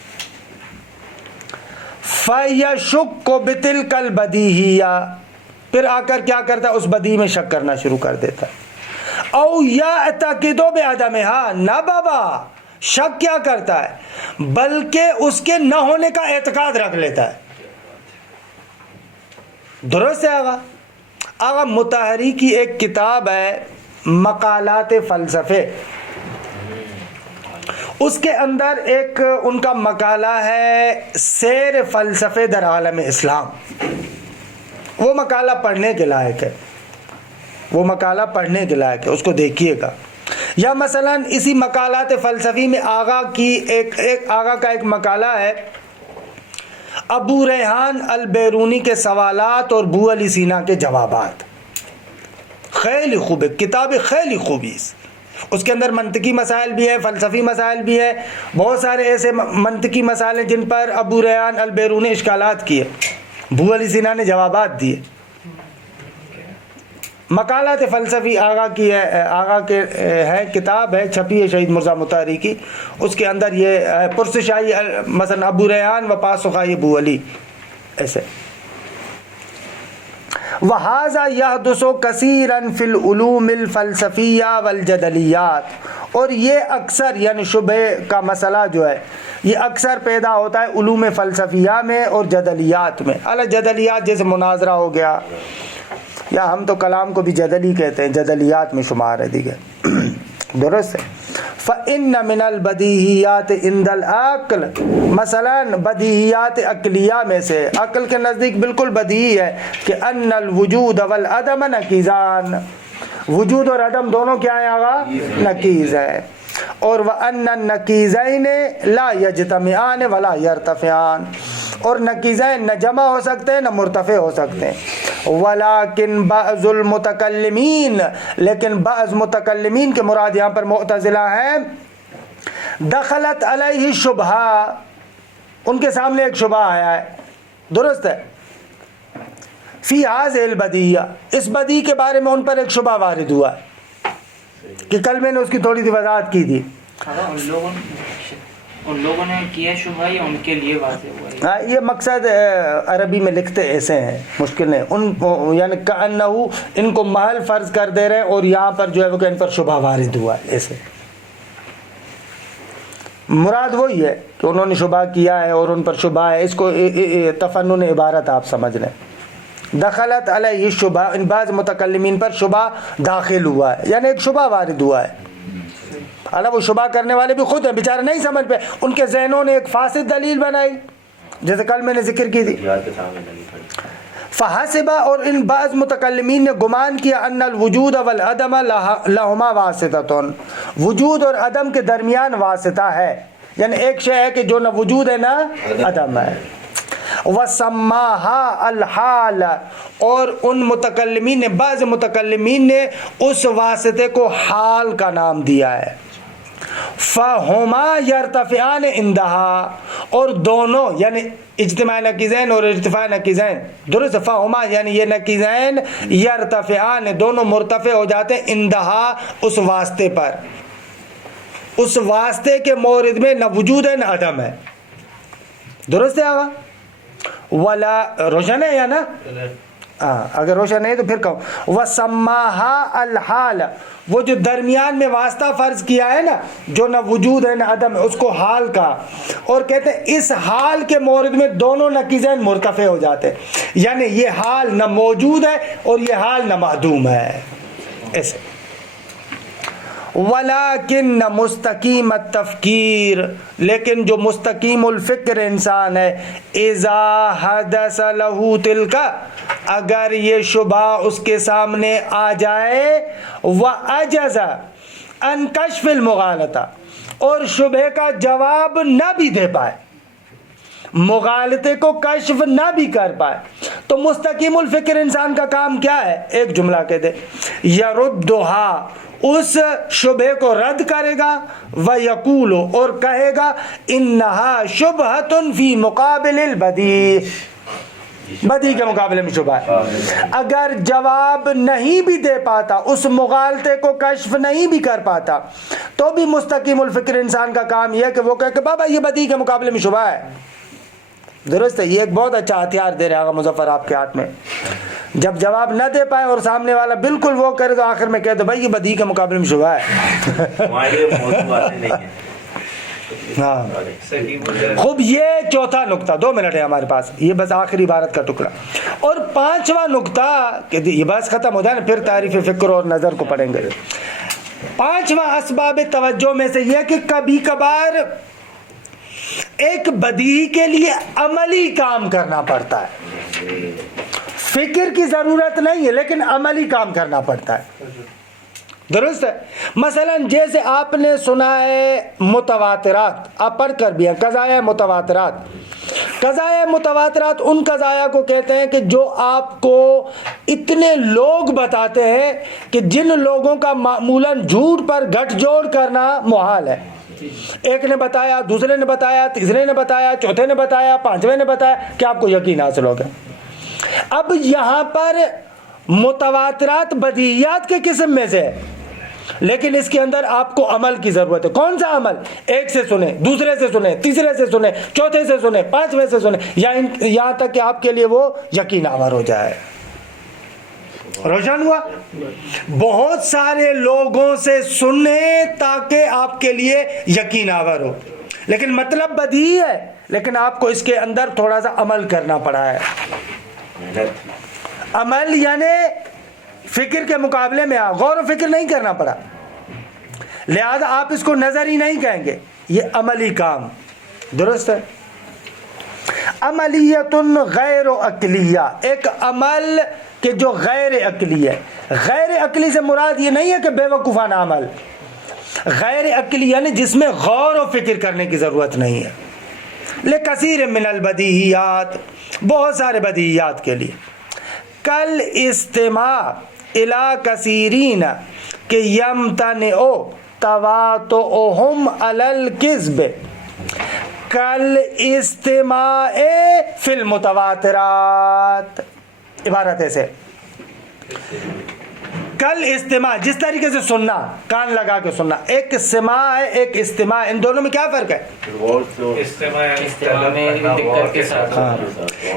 فَيَشُكُّ بِتِلْكَ الْبَدِيهِيَّةِ, پھر آ کر کیا کرتا ہے, اس بدیہی میں شک کرنا شروع کر دیتا ہے. او یعتقد بعدمہا, نہ بابا شک کیا کرتا ہے بلکہ اس کے نہ ہونے کا اعتقاد رکھ لیتا ہے. درست ہے آغا. آغا مطہری کی ایک کتاب ہے مقالات فلسفے, اس کے اندر ایک ان کا مقالہ ہے سیر فلسفے در عالم اسلام. وہ مقالہ پڑھنے کے لائق ہے, وہ مقالہ پڑھنے کے لائق ہے, اس کو دیکھیے گا. یا مثلا اسی مقالات فلسفی میں آغا کا ایک مقالہ ہے ابو ریحان البیرونی کے سوالات اور بو علی سینا کے جوابات. خیلی خوب ہے کتاب, خیلی خوبی. اس کے اندر منطقی مسائل بھی ہیں, فلسفی مسائل بھی ہیں, بہت سارے ایسے منطقی مسائل ہیں جن پر ابو ریحان البیرونی اشکالات کیے, بو علی سینا نے جوابات دیے. مقالات فلسفی آغا کی ہے، آغا کے ہے کتاب ہے، چھپی ہے شہید مرزا مطہری کی، اس کے اندر یہ پرسش آئی مثلا ابو ریحان و پاسخائی ابو علی ایسے. وَهَذَا يَحْدُثُ كَثِيرًا فِي الْعُلُومِ الْفَلْسَفِيَّةِ وَالْجَدَلِيَّاتِ، اور یہ اکثر یعنی شبہ کا مسئلہ جو ہے یہ اکثر پیدا ہوتا ہے علوم فلسفیہ میں اور جدلیات میں. جدلیات جیسے مناظرہ ہو گیا، یا ہم تو کلام کو بھی جدلی کہتے ہیں، جدلیات میں شمار ہے دیگر. درست ہے. فَإِنَّ مِنَ الْبَدِيهِيَّاتِ عِنْدَ الْعَقْلِ، مثلا بدیہیات عقلیہ میں سے، عقل کے نزدیک بالکل بدیہی ہے کہ ان الوجود والعدم نقیضان، وجود اور عدم دونوں کیا ہیں آغا؟ نقیض ہے. اور وَأَنَّ النَّقِیضَيْنِ لَا يَجْتَمِعَانِ وَلَا يَرْتَفِعَانِ، اور نقیضین نہ جمع ہو سکتے ہیں نہ مرتفع ہو سکتے ہیں. وَلَكِنْ بَعْضُ الْمُتَكَلِّمِينَ، لیکن بعض متکلمین کے مراد یہاں پر معتزلہ ہیں، دخلت علیہ شبہہ، ان کے سامنے ایک شبہ آیا ہے. درست ہے. فی هذه البدیہ، اس بدی کے بارے میں ان پر ایک شبہ وارد ہوا ہے کہ کل میں نے اس کی تھوڑی سی وضاحت کی تھی. ان لوگوں نے کیا شبہ یا ان کے لیے واضح ہوا ہے؟ ہاں، یہ مقصد عربی میں لکھتے ایسے ہیں، مشکل ہے ان یعنی کأنہو ان کو محل فرض کر دے رہے ہیں، اور یہاں پر جو ہے وہ کہ ان پر شبہ وارد ہوا ہے. ایسے مراد وہی ہے کہ انہوں نے شبہ کیا ہے اور ان پر شبہ ہے. اس کو تفنن عبارت آپ سمجھ لیں. دخلت علیہ شبہ، ان بعض متکلمین پر شبہ داخل ہوا ہے، یعنی ایک شبہ وارد ہوا ہے. اللہ، وہ شبہ کرنے والے بھی خود ہیں، بیچارے نہیں سمجھ پہ، ان کے ذہنوں نے ایک فاسد دلیل بنائی جیسے کل میں نے ذکر کی تھی. فحسبہ، اور ان بعض متکلمین نے گمان کیا ان الوجود والعدم لہما واسطۃ، وجود اور عدم کے درمیان واسطہ ہے، یعنی ایک شے ہے کہ جو نہ وجود ہے نہ عدم ہے. وَسَمَّاهَا الْحَالَ، اور ان متکلمین نے، بعض متکلمین نے اس واسطے کو حال کا نام دیا ہے. فَهُمَا يَرْتَفِعَانِ عِنْدَهَا، اور دونوں یعنی اجتماع نقیضین اور ارتفاع نقیضین. درست. فَهُمَا یعنی یہ نقیضین، يَرْتَفِعَانِ دونوں مرتفع ہو جاتے ہیں، عِنْدَهَا اس واسطے پر، اس واسطے کے مورد میں نہ وجود ہے نہ عدم ہے. درست ہے آگا؟ ولا روشن ہے یا نا؟ اگر روشن نہیں تو پھر کہوں. وَسَمَّاهَا الْحَالَ، وہ جو درمیان میں واسطہ فرض کیا ہے نا، جو نہ وجود ہے نہ عدم ہے، اس کو حال کا، اور کہتے ہیں اس حال کے مورد میں دونوں نقیضین مرتفع ہو جاتے ہیں، یعنی یہ حال نہ موجود ہے اور یہ حال نہ معدوم ہے. ایسے. ولیکن مستقیم التفکیر، لیکن جو مستقیم الفکر انسان ہے، اذا حدث له تلک، اگر یہ شبہ اس کے سامنے آ جائے، وعجز ان کشف المغالطہ، اور شبہ کا جواب نہ بھی دے پائے، مغالطے کو کشف نہ بھی کر پائے، تو مستقیم الفکر انسان کا کام کیا ہے؟ ایک جملہ کہہ دے، یردھا، اس شبہ کو رد کرے گا، وَيَقُولُ، اور کہے گا، اِنَّهَا شُبْهَةٌ فِي مُقَابِلِ الْبَدِيعِ، بدی کے مقابلے میں شبہ ہے. اگر جواب نہیں بھی دے پاتا، اس مغالطے کو کشف نہیں بھی کر پاتا، تو بھی مستقیم الفکر انسان کا کام یہ ہے کہ وہ کہے کہ بابا یہ بدی کے مقابلے میں شبہ ہے. درست ہے. یہ ایک بہت اچھا ہتھیار دے رہا ہوگا مظفر آپ کے ہاتھ میں. جب جواب نہ دے پائے اور سامنے والا بالکل وہ کرے تو آخر میں کہہ دو بھائی یہ بدی کے مقابلے میں شبہ ہے. ہاں خوب. یہ چوتھا نقطہ، 2 منٹ ہے ہمارے پاس، یہ بس آخری عبارت کا ٹکڑا. اور 5واں نقطہ کہ یہ بس ختم ہو جائے نا، پھر تعریف فکر اور نظر کو پڑھیں گے. 5واں اسباب توجہ میں سے یہ کہ کبھی کبھار ایک بدیہی کے لیے عملی کام کرنا پڑتا ہے. فکر کی ضرورت نہیں ہے لیکن عملی کام کرنا پڑتا ہے. درست ہے. مثلا جیسے آپ نے سنا ہے متواترات، آپ پڑھ کر بھی ہیں، قضایا متواترات. قضایا متواترات ان قضایا کو کہتے ہیں کہ جو آپ کو اتنے لوگ بتاتے ہیں کہ جن لوگوں کا معمولاً جھوٹ پر گٹھ جوڑ کرنا محال ہے. ایک نے بتایا، دوسرے نے بتایا، تیسرے نے بتایا، چوتھے نے بتایا، 5ویں نے بتایا کہ آپ کو یقین حاصل ہو گیا. اب یہاں پر متواترات بدیہیات کے قسم میں سے ہے، لیکن اس کے اندر آپ کو عمل کی ضرورت ہے. کون سا عمل؟ ایک سے سنیں، دوسرے سے سنیں، تیسرے سے سنیں، چوتھے سے سنیں، پانچویں سے سنیں، یہاں تک کہ آپ کے لیے وہ یقین آور ہو جائے. روشن ہوا؟ بہت سارے لوگوں سے سنیں تاکہ آپ کے لیے یقین آور ہو، لیکن مطلب بدیہی ہے، لیکن آپ کو اس کے اندر تھوڑا سا عمل کرنا پڑا ہے. عمل یعنی فکر کے مقابلے میں غور و فکر نہیں کرنا پڑا، لہذا آپ اس کو نظر ہی نہیں کہیں گے، یہ عملی کام. درست ہے؟ عملیت غیر عقلیہ، ایک عمل کہ جو غیر عقلی ہے. غیر عقلی سے مراد یہ نہیں ہے کہ بے وقوفانہ عمل، غیر عقلی یعنی جس میں غور و فکر کرنے کی ضرورت نہیں ہے. لکثیر من البدیہیات، بہت سارے بدیہیات کے لیے. کل استماع الی کثیرین کہ یمتنع تواطؤہم علی الکذب کل استماع فی المتواترات. عبارت ایسے، کل استماع جس طریقے سے سننا، کان لگا کے سننا، ایک سماع ہے ایک استماع، ان دونوں میں کیا فرق ہے؟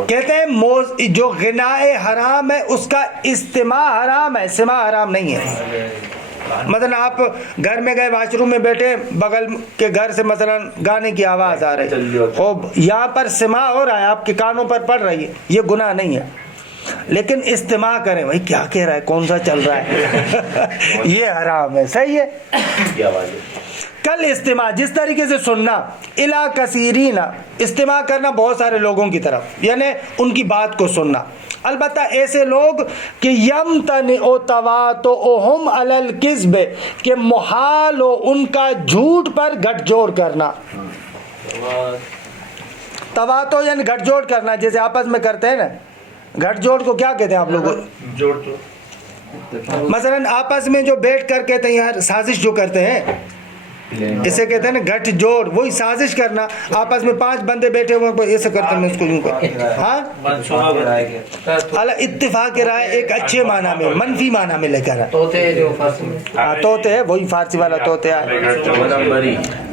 کہتے ہیں جو غناء حرام ہے اس کا استماع حرام ہے، سماع حرام نہیں ہے. مثلا آپ گھر میں گئے، واش روم میں بیٹھے، بغل کے گھر سے مثلا گانے کی آواز آ رہی ہے، خوب یہاں پر سماع ہو رہا ہے، آپ کے کانوں پر پڑ رہی ہے، یہ گناہ نہیں ہے. لیکن استماع کریں، بھائی کیا کہہ رہا ہے، کون سا چل رہا ہے، یہ حرام ہے. صحیح ہے؟ کل استماع جس طریقے سے سننا، الی کثیرین استماع کرنا بہت سارے لوگوں کی طرف، یعنی ان کی بات کو سننا. البتہ ایسے لوگ کہ یمتنع تواطؤہم علی الکذب کہ محال ہو ان کا جھوٹ پر گٹھ جوڑ کرنا. تواطؤ یعنی گٹھ جوڑ کرنا، جیسے آپس میں کرتے ہیں نا. گٹھ جوڑ کو کیا کہتے ہیں آپ لوگ؟ جوڑ تو مثلا آپس میں جو بیٹھ کر کہتے ہیں یار سازش جو کرتے ہیں، اسے کہتے ہیں نا گٹھ جوڑ. وہی سازش کرنا، آپس میں 5 بندے بیٹھے ہوئے ایسے کرتے ہیں، میں اس کو یوں کرتا. ہاں، اتفاق رائے ایک اچھے معنی میں، منفی معنی میں لے کر توتے ہے، وہی فارسی والا توتے ہے.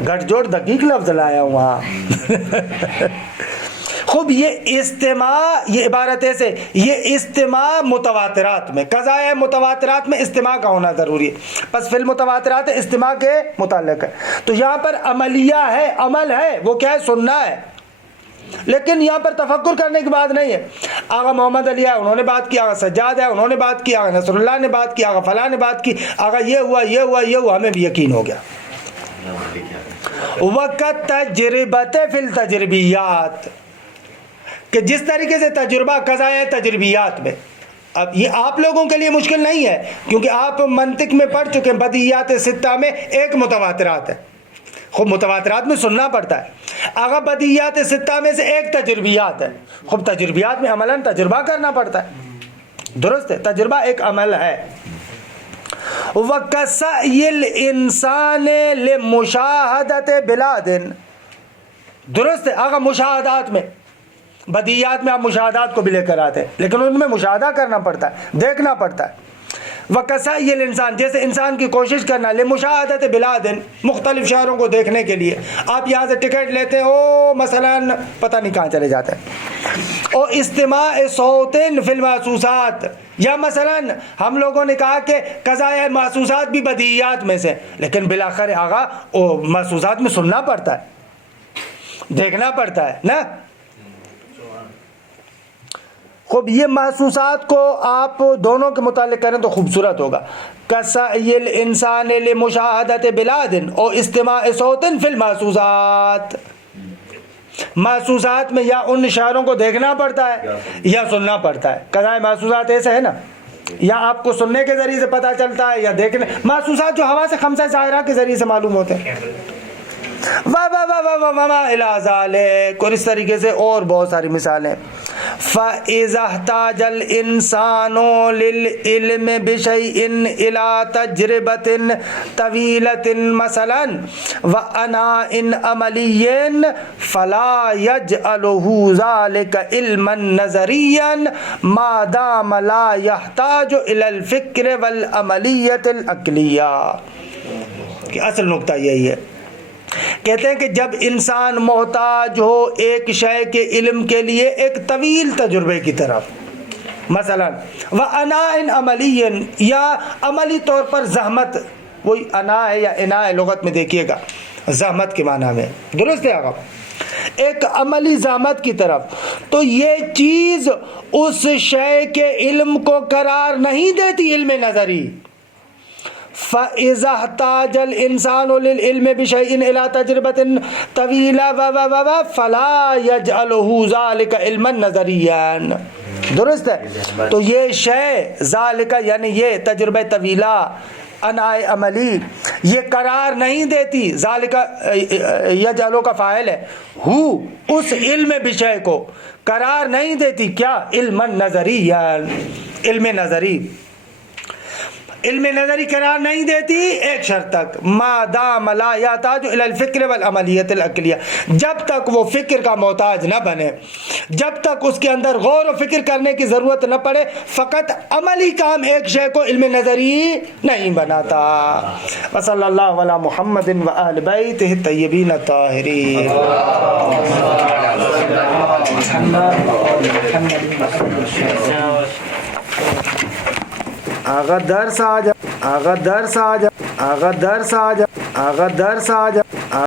گٹھ جوڑ دقیق لفظ لایا ہوں وہاں. خوب یہ استماع، یہ عبارت ایسے، یہ استماع متواترات میں، قضائے متواترات میں استماع کا ہونا ضروری ہے. پس فی المتواترات استماع کے متعلق ہے. تو یہاں پر عملیہ ہے، عمل ہے، وہ کیا ہے؟ سننا ہے. لیکن یہاں پر تفکر کرنے کی بات نہیں ہے. آغا محمد علی ہے، انہوں نے بات کی، آغا سجاد ہے، انہوں نے بات کی، آغا نصر اللہ نے بات کی، آغا فلاں نے بات کی، آغا یہ ہوا یہ ہوا یہ ہوا، ہمیں بھی یقین ہو گیا. وقت تجربت فی التجربیات کہ جس طریقے سے تجربہ قضائے تجربیات میں. اب یہ آپ لوگوں کے لیے مشکل نہیں ہے کیونکہ آپ منطق میں پڑھ چکے ہیں. بدیہیات ستہ میں ایک متواترات ہے، خوب متواترات میں سننا پڑتا ہے. آگا بدیہیات ستہ میں سے ایک تجربیات ہے، خوب تجربیات میں عملاً تجربہ کرنا پڑتا ہے. درست ہے، تجربہ ایک عمل ہے. وَكَسَعْيِ الْإِنسَانِ لِمُشَاهَدَةِ بِلَادٍ. درست ہے. آگا مشاہدات میں، بدیہیات میں آپ مشاہدات کو بھی لے کر آتے ہیں، لیکن ان میں مشاہدہ کرنا پڑتا ہے، دیکھنا پڑتا ہے. وَكَسَعْيِ الْإِنسان جیسے انسان کی کوشش کرنا، لِمُشَاهَدَةِ بِلَادٍ مختلف شہروں کو دیکھنے کے لیے. آپ یہاں سے ٹکٹ لیتے ہیں، او مثلا پتہ نہیں کہاں چلے جاتے ہیں. اور استماع صوت فی المحسوسات، یا مثلا ہم لوگوں نے کہا کہ قضائے محسوسات بھی بدیہیات میں سے، لیکن بالآخر آغا محسوسات میں سننا پڑتا ہے، دیکھنا پڑتا ہے نا. خوب یہ محسوسات کو آپ دونوں کے متعلق کریں تو خوبصورت ہوگا. کسعی الانسان لمشاہدۃ بلاد اور استماع صوت فی المحسوسات. محسوسات میں یا ان اشاروں کو دیکھنا پڑتا ہے یا سننا پڑتا ہے. قضائے محسوسات ایسا ہے نا، یا آپ کو سننے کے ذریعے سے پتہ چلتا ہے یا دیکھنے. محسوسات جو ہوا سے خمسہ ظاہرہ کے ذریعے سے معلوم ہوتے ہیں. وما الی ذالک، اور اس طریقے سے اور بہت ساری مثالیں. فَإِذَا احْتَاجَ الْإِنسَانُ لِلْعِلْمِ بِشَيْءٍ إِلَى تَجْرِبَةٍ طَوِيلَةٍ مَثَلًا وَأَنَاءٍ عَمَلِيٍّ فَلَا يَجْعَلُهُ ذَلِكَ عِلْمًا نَظَرِيًّا مَا دَامَ لَا يَحْتَاجُ إِلَى الْفِكْرِ وَالْعَمَلِيَّةِ الْعَقْلِيَّةِ کہ اصل نقطہ یہی ہے. کہتے ہیں کہ جب انسان محتاج ہو ایک شے کے علم کے لیے ایک طویل تجربے کی طرف، مثلا وَأَنَاءٍ عَمَلِيٍّ یا عملی طور پر زحمت، وہی انا ہے یا انا ہے لغت میں دیکھیے گا زحمت کے معنی میں، درست ہے آقا، ایک عملی زحمت کی طرف، تو یہ چیز اس شے کے علم کو قرار نہیں دیتی علم نظری. فَإِذَا احْتَاجَ الْإِنسَانُ لِلْعِلْمِ بِشَيْءٍ إِلَى تَجْرِبَةٍ طَوِيلَةٍ فَلَا يَجْعَلُهُ ذَلِكَ عِلْمًا نَظَرِيًّا. درست ہے. تو یہ شے ذالک یعنی یہ تجربہ طویلہ انائے عملی یہ قرار نہیں دیتی، ذالک یجعلو کا فاعل ہے، ہو اس علم بشے کو قرار نہیں دیتی، کیا؟ علم نظری، علم نظری، علم نظری قرار نہیں دیتی ایک شرط تک، ما دام لا یحتاج الی الفکر والعملیۃ العقلیہ، جب تک وہ فکر کا محتاج نہ بنے، جب تک اس کے اندر غور و فکر کرنے کی ضرورت نہ پڑے، فقط عملی کام ایک شے کو علم نظری نہیں بناتا. وصلی اللہ علی محمد و اہل بیتہ الطیبین الطاہرین. آغا درس آ جا، آغا درس آ جا، آغا درس آ جا، آغا درس آ جا.